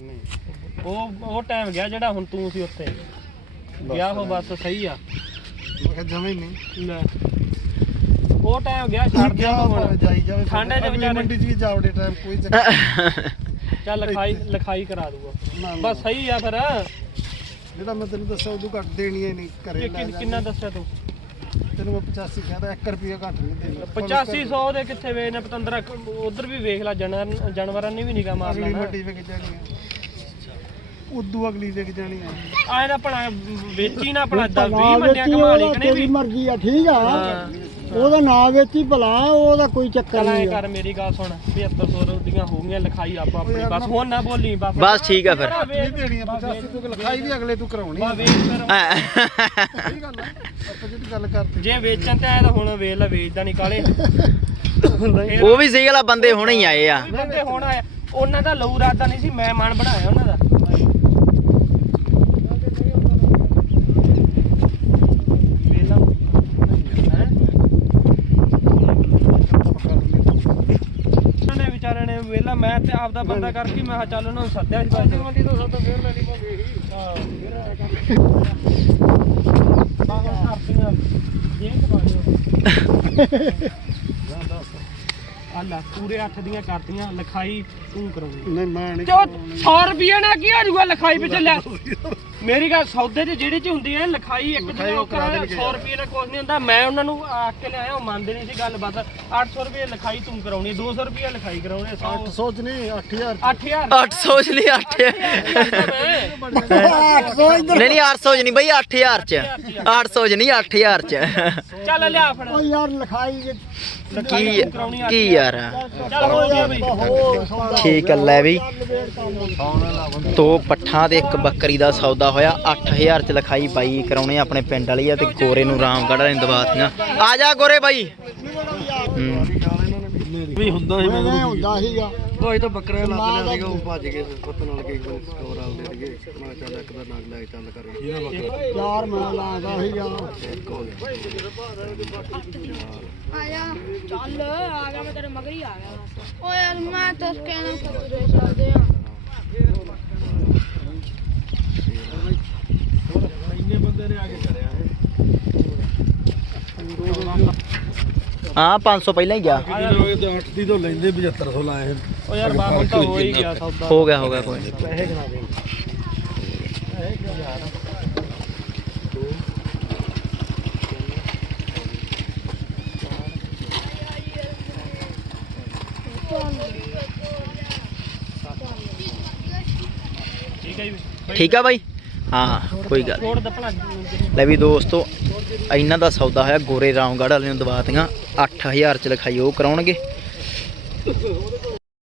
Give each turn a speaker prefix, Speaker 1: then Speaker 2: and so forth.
Speaker 1: ਉਹ ਟਾਈਮ ਗਿਆ ਜਿਹੜਾ ਹੁਣ ਤੂੰ ਸੀ ਉੱਥੇ ਗਿਆ ਉਹ ਬਸ ਸਹੀ ਆ
Speaker 2: ਮੈਂ ਕਿਹਾ ਜਮੇ ਹੀ ਨਹੀਂ
Speaker 1: ਲੈ ਉਹ ਟਾਈਮ ਗਿਆ ਛੱਡ ਦਿਆ ਹੁਣ
Speaker 2: ਜਾਈ ਜਾਵੇ
Speaker 1: ਠੰਡੇ ਦੇ ਵਿਚਾਰੇ
Speaker 2: ਮੰਡੀ 'ਚ ਵੀ ਜਾਵੜੇ ਟਾਈਮ ਕੋਈ ਚੱਕਰ
Speaker 1: ਚੱਲ ਲਿਖਾਈ ਕਰਾ ਦੂਗਾ ਬਸ ਸਹੀ ਆ ਫਿਰ
Speaker 2: ਜਿਹੜਾ ਮੈਂ ਤੈਨੂੰ ਦੱਸਿਆ ਉਦੋਂ ਘੱਟ ਦੇਣੀ ਨਹੀਂ ਘਰੇ ਲੈ ਜਾ
Speaker 1: ਕਿੰਨਾ ਦੱਸਿਆ ਤੂੰ
Speaker 2: ਤੈਨੂੰ ਮੈਂ 85 ਕਹਿੰਦਾ 1 ਰੁਪਿਆ ਘੱਟ ਨਹੀਂ ਦੇਣਾ
Speaker 1: 8500 ਦੇ ਕਿੱਥੇ ਵੇਚਨੇ ਪਤੰਦਰਾ ਉਧਰ ਵੀ ਵੇਖ ਲੈ ਜਾਨਵਰਾਂ ਨੇ ਵੀ ਨਿਗਾ ਮਾਰ ਲੈਣਾ
Speaker 2: ਮੰਡੀ ਵਿਕ ਜਾਣੀ ਆ ਉਦੋਂ ਅਗਲੀ ਵਿਕ ਜਾਣੀ ਆ
Speaker 1: ਆਏ ਨਾ ਭਲਾ ਵੇਚੀ ਨਾ ਭਲਾ 20 ਮੰਡੀਆਂ ਕਮਾ ਲਈ ਕਨੇ ਵੀ
Speaker 3: ਮਰਜ਼ੀ ਆ ਠੀਕ ਆ ਉਹਦਾ ਨਾਂ ਵੇਚੀ ਭਲਾ ਉਹਦਾ ਕੋਈ ਚੱਕਰ
Speaker 1: ਨਹੀਂ ਕਰ ਮੇਰੀ ਗੱਲ ਸੁਣ 7500 ਦੀਆਂ ਹੋ ਗਈਆਂ ਲਿਖਾਈ ਆਪੋ ਆਪਣੀ ਬਸ ਹੁਣ ਨਾ ਬੋਲੀ
Speaker 4: ਬਸ ਠੀਕ ਆ ਫਿਰ
Speaker 2: ਨਹੀਂ ਦੇਣੀ ਆ 85 ਤੂੰ ਲਿਖਾਈ ਵੀ ਅਗਲੇ ਤੂੰ ਕਰਾਉਣੀ ਆ
Speaker 1: ਵੇਚ ਫਿਰ
Speaker 2: ਸਹੀ ਗੱਲ ਆ ਆਪਾਂ ਜਿਹੜੀ ਗੱਲ ਕਰਦੇ
Speaker 1: ਜੇ ਵੇਚਣ ਤੇ ਆਇਆ ਤਾਂ ਹੁਣ ਵੇਚ ਲੈ ਵੇਚਦਾ ਨਹੀਂ ਕਾਲੇ
Speaker 4: ਉਹ ਵੀ ਸਹੀ ਗੱਲ ਆ ਬੰਦੇ ਹੁਣੇ ਹੀ ਆਏ ਆ
Speaker 1: ਬੰਦੇ ਹੁਣ ਆਇਆ ਉਹਨਾਂ ਦਾ ਲਊ ਰਾਦਾ ਨਹੀਂ ਸੀ ਮੈਂ ਮਨ ਬਣਾਇਆ ਉਹਨਾਂ ਦਾ ਵਿਚਾਰਿਆਂ ਨੇ ਵੇਲਾ ਮੈਂ ਤੇ ਆਪਦਾ ਬੰਦਾ ਕਰਕੇ ਮੈਂ ਕਿਹਾ ਚੱਲ ਉਹਨਾਂ ਨੂੰ ਸੱਦਿਆ ਸੀ ਬਾਅਦ ਮੰਡੀ ਤੋਂ ਸੱਦੋ ਫੇਰ ਲੈ ਲਈ ਪਊਗੀ ਹਾਂ ਆਲਾ ਪੂਰੇ 8 ਦੀਆਂ ਕਰਤੀਆਂ ਲਿਖਾਈ ਤੂੰ ਕਰਾਉਣੀ
Speaker 2: ਨਹੀਂ ਮੈਂ ਨਹੀਂ
Speaker 1: 100 ਰੁਪਏ ਨਾਲ ਕੀ ਆ ਜੂਗਾ ਲਿਖਾਈ ਵਿੱਚ ਲੈ ਮੇਰੀ ਗੱਲ ਸੌਦੇ ਤੇ ਜਿਹੜੀ ਚ ਹੁੰਦੀ ਹੈ ਲਿਖਾਈ ਇੱਕ ਦਿਨ ਉਹ ਕਰਾ 100 ਰੁਪਏ ਨਾਲ ਕੁਝ ਨਹੀਂ ਹੁੰਦਾ ਮੈਂ ਉਹਨਾਂ ਨੂੰ ਆ ਕੇ ਲਿਆਇਆ ਉਹ ਮੰਨਦੇ ਨਹੀਂ ਸੀ ਗੱਲ ਬਸ 800 ਰੁਪਏ ਲਿਖਾਈ ਤੂੰ ਕਰਾਉਣੀ 200 ਰੁਪਏ ਲਿਖਾਈ ਕਰਾਉਣੀ
Speaker 2: 800 ਚ ਨਹੀਂ 8000
Speaker 1: 8000
Speaker 4: 800 ਚ ਨਹੀਂ 8 ਨਹੀਂ 800 ਚ ਨਹੀਂ ਬਈ 8000 ਚ 800 ਚ ਨਹੀਂ 8000 ਚ
Speaker 1: ਚੱਲ ਲਿਆ ਫੜ
Speaker 3: ਉਹ ਯਾਰ ਲਿਖਾਈ
Speaker 4: ਕੀ ਯਾਰ
Speaker 1: ਚੱਲ ਹੋ ਗਿਆ ਬਈ
Speaker 4: ਠੀਕ ਹੈ ਲੈ ਵੀ 2 ਪੱਠਾਂ ਤੇ 1 ਬੱਕਰੀ ਦਾ ਸੌਦਾ ਹੋਇਆ 8000 ਚ ਲਿਖਾਈ ਬਾਈ ਕਰਾਉਣੇ ਆਪਣੇ ਪਿੰਡ ਵਾਲੀ ਆ ਤੇ ਗੋਰੇ ਨੂੰ ਰਾਮਗੜ੍ਹ ਵਾਲੇ ਨੇ ਦਵਾਤੀਆਂ ਆ ਜਾ ਗੋਰੇ ਬਾਈ
Speaker 2: ਵੀ ਹੁੰਦਾ ਸੀ
Speaker 3: ਮੈਂ ਹੁੰਦਾ ਸੀਗਾ
Speaker 2: ਕੋਈ ਤਾਂ ਬੱਕਰੇ ਲੱਗ ਲਿਆ ਸੀਗਾ ਉਹ ਭੱਜ ਗਏ ਪੁੱਤ ਨਾਲ ਕੇ ਸਕੋਰ ਆਲ ਦੇ ਸੀਗੇ ਮੈਂ ਚੱਲ ਇੱਕ ਦਾ ਨਾਗ ਲੈ ਚੱਲ ਕਰੇ
Speaker 3: ਯਾਰ ਮੈਂ ਲਾਦਾ ਸੀਗਾ
Speaker 5: ਆਇਆ ਚੱਲ ਆ ਗਿਆ ਮੈਂ ਤੇਰੇ ਮਗਰ ਹੀ ਆ ਗਿਆ ਬਸ ਓ ਯਾਰ ਮੈਂ ਤਾਂ ਕਹਿਣਾ ਕੁੱਤੇ ਚੱਲਦੇ ਆ
Speaker 2: ਇੰਨੇ ਬੰਦੇ ਨੇ ਆ ਕੇ ਕਰਿਆ
Speaker 4: ਹਾਂ 500 ਪਹਿਲਾਂ ਹੀ ਗਿਆ
Speaker 2: 8 ਦੀ ਤੋਂ ਲੈਂਦੇ 7500 ਲਾਏ
Speaker 1: ਓ ਯਾਰ ਬਾ ਹੁਣ ਤਾਂ ਹੋ ਹੀ ਗਿਆ ਸੌਦਾ
Speaker 4: ਹੋ ਗਿਆ ਕੋਈ ਨੀ।
Speaker 1: ਪੈਸੇ ਕਰਾ ਦੇ
Speaker 4: ਠੀਕ ਆ ਬਾਈ ਹਾਂ ਕੋਈ ਗੱਲ
Speaker 1: ਛੋੜ ਦੇ ਭਲਾ
Speaker 4: ਲੈ ਵੀ ਦੋਸਤੋ ਇਹਨਾਂ ਦਾ ਸੌਦਾ ਹੋਇਆ ਗੋਰੇ ਰਾਮਗੜ੍ਹ ਵਾਲੇ ਨੂੰ ਦਵਾਤੀਆਂ 8000 ਚ ਲਿਖਾਈ ਉਹ ਕਰਾਉਣਗੇ